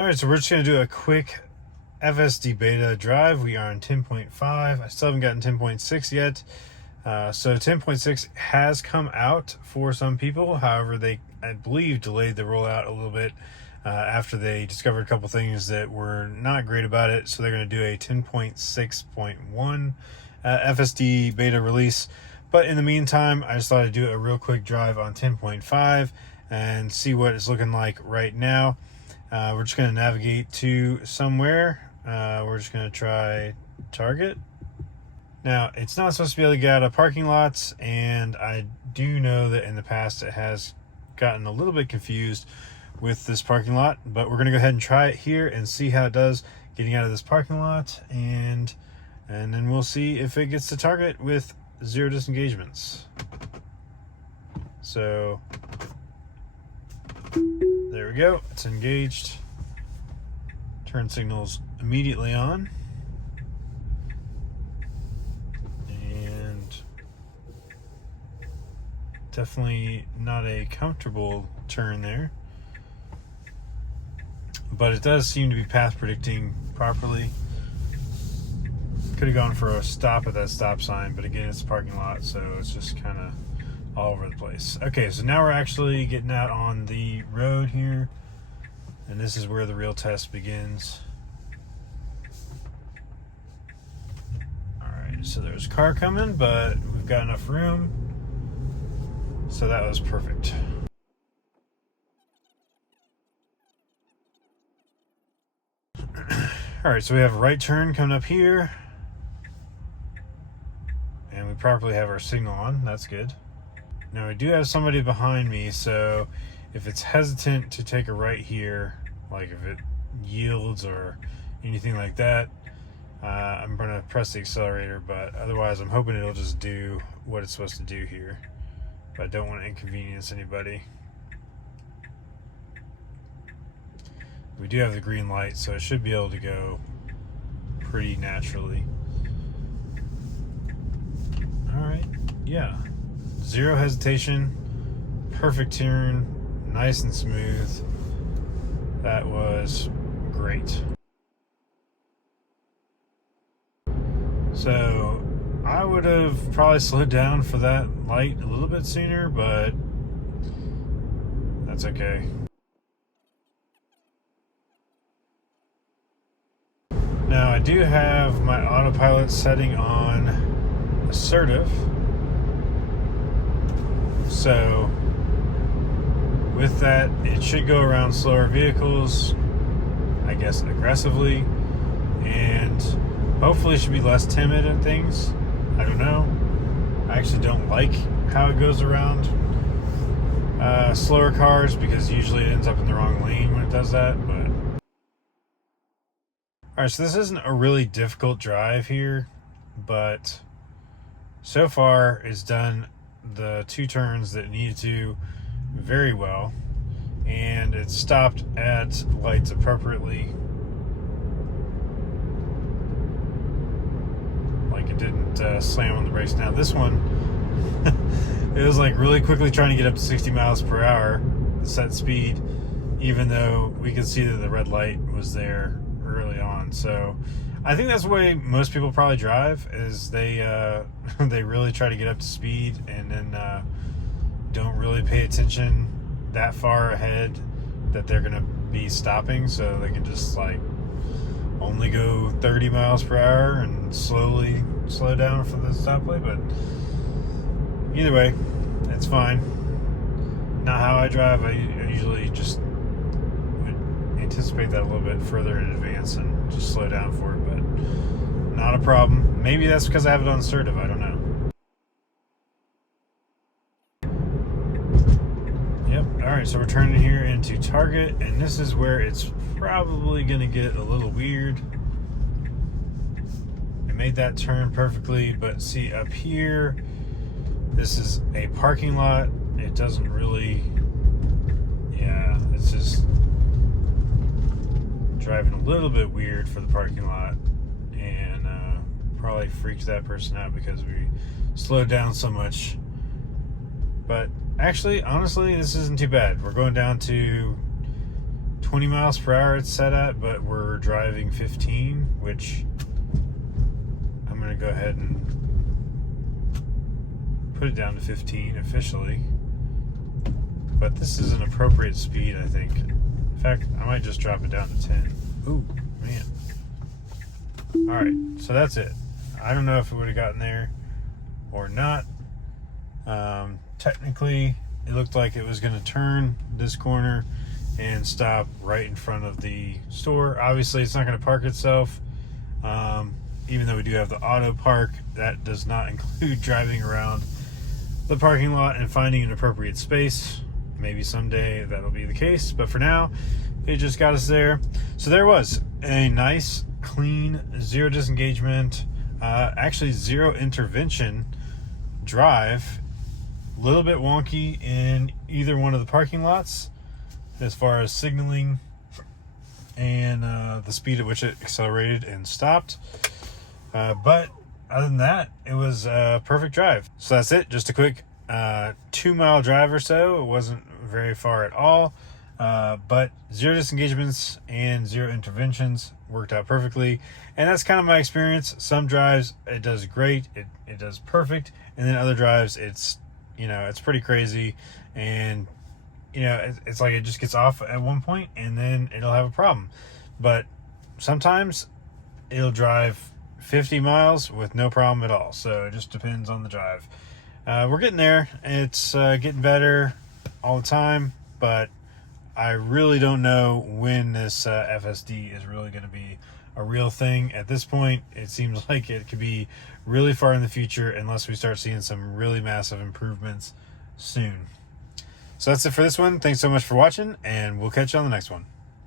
All right, so we're just going to do a quick FSD Beta drive. We are on 10.5. I still haven't gotten 10.6 yet. So 10.6 has come out for some people. However, they, I believe, delayed the rollout a little bit after they discovered a couple things that were not great about it. So they're going to do a 10.6.1 FSD Beta release. But in the meantime, I just thought I'd do a real quick drive on 10.5 and see what it's looking like right now. We're just going to navigate to somewhere. We're just going to try Target. Now, it's not supposed to be able to get out of parking lots, and I do know that in the past it has gotten a little bit confused with this parking lot, but we're going to go ahead and try it here and see how it does getting out of this parking lot, and then we'll see if it gets to Target with 0 disengagements. So there we go, it's engaged. Turn signals immediately on. And definitely not a comfortable turn there. But it does seem to be path predicting properly. Could have gone for a stop at that stop sign, but again, it's a parking lot, so it's just kind of all over the place. Okay, so now we're actually getting out on the road here, and this is where the real test begins. Alright, so there's a car coming, but we've got enough room, so that was perfect. Alright, so we have a right turn coming up here, and we properly have our signal on. That's good. Now we do have somebody behind me, so if it's hesitant to take a right here, like if it yields or anything like that, I'm going to press the accelerator, but otherwise I'm hoping it'll just do what it's supposed to do here. But I don't want to inconvenience anybody. We do have the green light, so it should be able to go pretty naturally. Alright, yeah. 0 hesitation, perfect turn, nice and smooth. That was great. So I would have probably slowed down for that light a little bit sooner, but that's okay. Now I do have my autopilot setting on assertive. So with that, it should go around slower vehicles, I guess aggressively, and hopefully it should be less timid in things. I don't know. I actually don't like how it goes around slower cars, because usually it ends up in the wrong lane when it does that. But alright, so this isn't a really difficult drive here, but so far it's done the 2 turns that it needed to very well, and it stopped at lights appropriately, like it didn't slam on the brakes. Now this one it was like really quickly trying to get up to 60 miles per hour set speed, even though we could see that the red light was there early on. So I think that's the way most people probably drive, is they they really try to get up to speed and then don't really pay attention that far ahead that they're gonna be stopping, so they can just like only go 30 miles per hour and slowly slow down for the stoplight. But either way, it's fine. Not how I drive. I usually just would anticipate that a little bit further in advance and just slow down for it, but not a problem. Maybe that's because I have it on assertive, I don't know. Yep, alright, so we're turning here into Target, and this is where it's probably going to get a little weird. I made that turn perfectly, but see up here, this is a parking lot. It doesn't really, yeah, it's just driving a little bit weird for the parking lot, and probably freaked that person out because we slowed down so much. But actually, honestly, this isn't too bad. We're going down to 20 miles per hour it's set at, but we're driving 15, which I'm going to go ahead and put it down to 15 officially. But this is an appropriate speed, I think. In fact, I might just drop it down to 10. Ooh, man. Alright, so that's it. I don't know if it would have gotten there or not. Technically, it looked like it was going to turn this corner and stop right in front of the store. Obviously, it's not going to park itself. Even though we do have the auto park, that does not include driving around the parking lot and finding an appropriate space. Maybe someday that'll be the case, but for now, it just got us there. So there was a nice, clean, zero disengagement, actually zero intervention drive. A little bit wonky in either one of the parking lots as far as signaling and the speed at which it accelerated and stopped. But other than that, it was a perfect drive. So that's it. Just a quick 2-mile drive or so. It wasn't very far at all. But zero disengagements and zero interventions worked out perfectly. And that's kind of my experience. Some drives, it does great. It does perfect. And then other drives, it's pretty crazy. And, it's like it just gets off at one point and then it'll have a problem. But sometimes it'll drive 50 miles with no problem at all. So it just depends on the drive. We're getting there. It's getting better all the time. But I really don't know when this FSD is really going to be a real thing. At this point, it seems like it could be really far in the future unless we start seeing some really massive improvements soon. So that's it for this one. Thanks so much for watching, and we'll catch you on the next one.